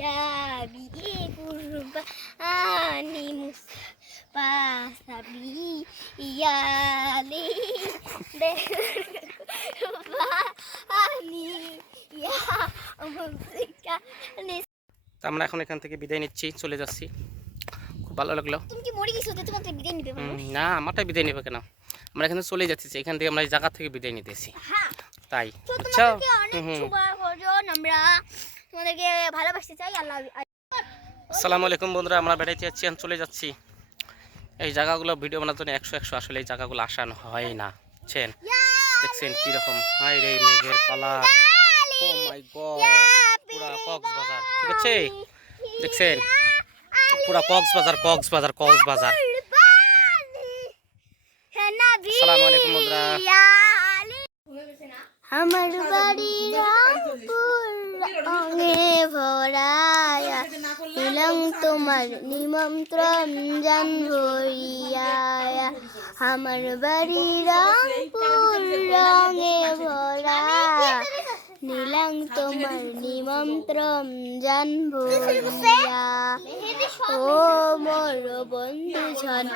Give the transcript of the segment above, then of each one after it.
Ya bihi qurbani musfa sabi ya li ani ya musika তা আমরা এখন এখান থেকে বিদায় নিচ্ছি, চলে যাচ্ছি। খুব ভালো লাগলো। তুমি কি মরে গেছো? তোমাকে বিদায় নিবে মানুষ? না, আমারটাই বিদায় নেবে কেন? আমরা এখানে চলে যাচ্ছি, এখান থেকে আমরা এই জায়গা থেকে বিদায় নিতেছি। হ্যাঁ, তাই তো আচ্ছা, তোমাদেরকে অনেক শুভকামনা। আমরা তোমাদেরকে ভালোবাসতে চাই। আল্লাহ। আসসালামু আলাইকুম বন্ধুরা, আমরা বেড়াইতে যাচ্ছি, এখন চলে যাচ্ছি। এই জায়গাগুলো ভিডিও বানানোর জন্য 100 আসলে এই জায়গাগুলো আসানো হয় না, বুঝছেন? দেখছেন কিরকম হাই রে মেঘের কালার, ও মাই গড, পুরা কক্সবাজার, ঠিক আছে? দেখছেন পুরা কক্সবাজার কক্সবাজার কক্সবাজার। আসসালামু আলাইকুম বন্ধুরা। আমার বাড়ি রামপুর রঙে ভরায়া দিলাম তোমার নিমন্ত্রণ জান ভরিয়া। আমার বাড়ি রামপুর রঙে ভরায়া নিলাম তোমার নিমন্ত্রণ জান ভরিয়া। ও মোর বন্ধু জন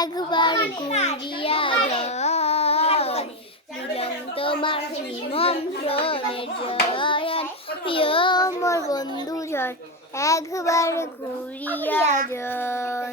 একবার ঘুরিয়া যাও, দিলাম তোমার নিমন্ত্রণের জয়ন। প্রিয় মোর বন্ধু জন একবার ঘুরিয়া যাও।